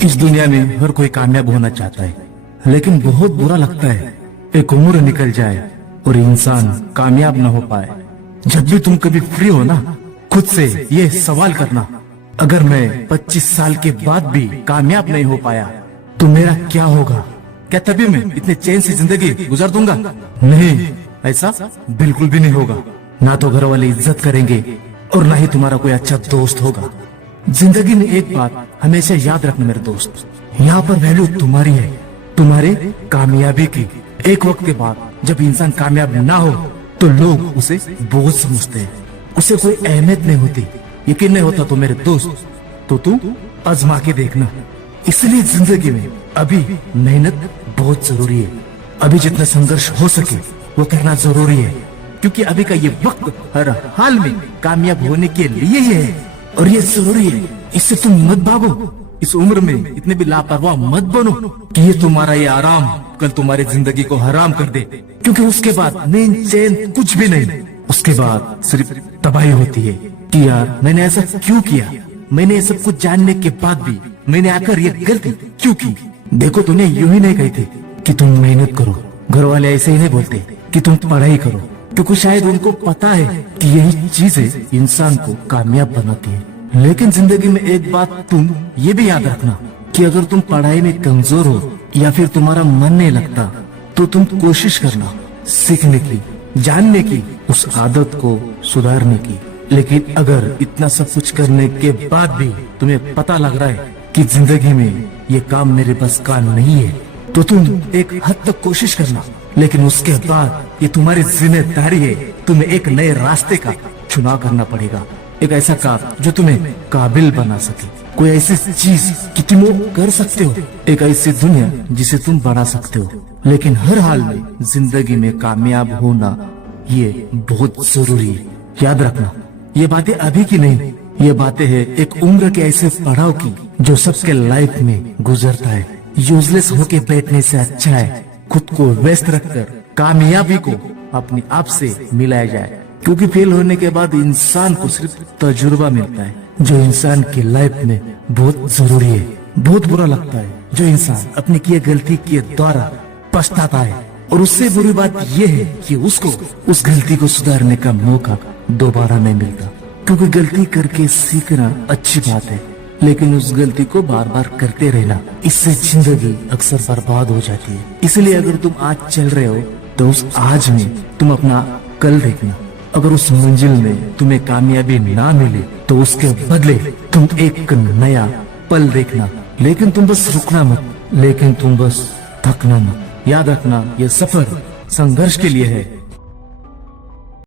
इस दुनिया में हर कोई कामयाब होना चाहता है, लेकिन बहुत बुरा लगता है एक उम्र निकल जाए और इंसान कामयाब न हो पाए। जब भी तुम कभी फ्री हो ना, खुद से ये सवाल करना, अगर मैं 25 साल के बाद भी कामयाब नहीं हो पाया तो मेरा क्या होगा? क्या तभी मैं इतने चैन से जिंदगी गुजार दूंगा? नहीं, ऐसा बिल्कुल भी नहीं होगा। ना तो घर वाले इज्जत करेंगे और ना ही तुम्हारा कोई अच्छा दोस्त होगा। जिंदगी में एक बात हमेशा याद रखना मेरे दोस्त, यहाँ पर वैल्यू तुम्हारी है, तुम्हारे कामयाबी की। एक वक्त के बाद जब इंसान कामयाब ना हो तो लोग उसे बोझ समझते हैं, उसे कोई अहमियत नहीं होती। यकीन नहीं होता तो मेरे दोस्त, तो तू आजमा के देखना। इसलिए जिंदगी में अभी मेहनत बहुत जरूरी है। अभी जितना संघर्ष हो सके वो करना जरूरी है, क्योंकि अभी का ये वक्त हर हाल में कामयाब होने के लिए ही है और ये जरूरी है। इससे तुम मत भागो, इस उम्र में इतने भी लापरवाह मत बनो कि ये तुम्हारा ये आराम कल तुम्हारी जिंदगी को हराम कर दे, क्योंकि उसके बाद नींद चैन कुछ भी नहीं। उसके बाद सिर्फ तबाही होती है कि यार मैंने ऐसा क्यों किया, मैंने ये सब कुछ जानने के बाद भी मैंने आकर ये गलती क्यों की। देखो तूने यूं ही नहीं कही थी कि तुम मेहनत करो, घर वाले ऐसे ही नहीं बोलते कि तुम पढ़ाई करो, क्योंकि शायद उनको पता है कि यही चीजें इंसान को कामयाब बनाती है। लेकिन जिंदगी में एक बात तुम ये भी याद रखना कि अगर तुम पढ़ाई में कमजोर हो या फिर तुम्हारा मन नहीं लगता तो तुम कोशिश करना सीखने की, जानने की, उस आदत को सुधारने की। लेकिन अगर इतना सब कुछ करने के बाद भी तुम्हें पता लग रहा है कि जिंदगी में ये काम मेरे बस का नहीं है, तो तुम एक हद तक कोशिश करना, लेकिन उसके बाद ये तुम्हारी जिम्मेदारी है, तुम्हें एक नए रास्ते का चुनाव करना पड़ेगा। एक ऐसा काम जो तुम्हें काबिल बना सके, कोई ऐसी चीज कि तुम वो कर सकते हो, एक ऐसी दुनिया जिसे तुम बना सकते हो। लेकिन हर हाल में जिंदगी में कामयाब होना ये बहुत जरूरी है। याद रखना, ये बातें अभी की नहीं, ये बातें हैं एक उम्र के ऐसे पड़ाव की जो सबके लाइफ में गुजरता है। यूजलेस होके बैठने से अच्छा है खुद को व्यस्त रखकर कामयाबी को अपने आप से मिलाया जाए, क्योंकि फेल होने के बाद इंसान को सिर्फ तजुर्बा मिलता है, जो इंसान की लाइफ में बहुत जरूरी है। बहुत बुरा लगता है जो इंसान अपनी किए गलती के द्वारा पछताता है, और उससे बुरी बात यह है कि उसको उस गलती को सुधारने का मौका दोबारा नहीं मिलता। क्योंकि गलती करके सीखना अच्छी बात है, लेकिन उस गलती को बार बार करते रहना, इससे जिंदगी अक्सर बर्बाद हो जाती है। इसलिए अगर तुम आज चल रहे हो तो उस आज में तुम अपना कल देखना। अगर उस मंजिल में तुम्हें कामयाबी ना मिले तो उसके बदले तुम एक नया पल देखना। लेकिन तुम बस रुकना मत, लेकिन तुम बस थकना मत। याद रखना, ये सफर संघर्ष के लिए है,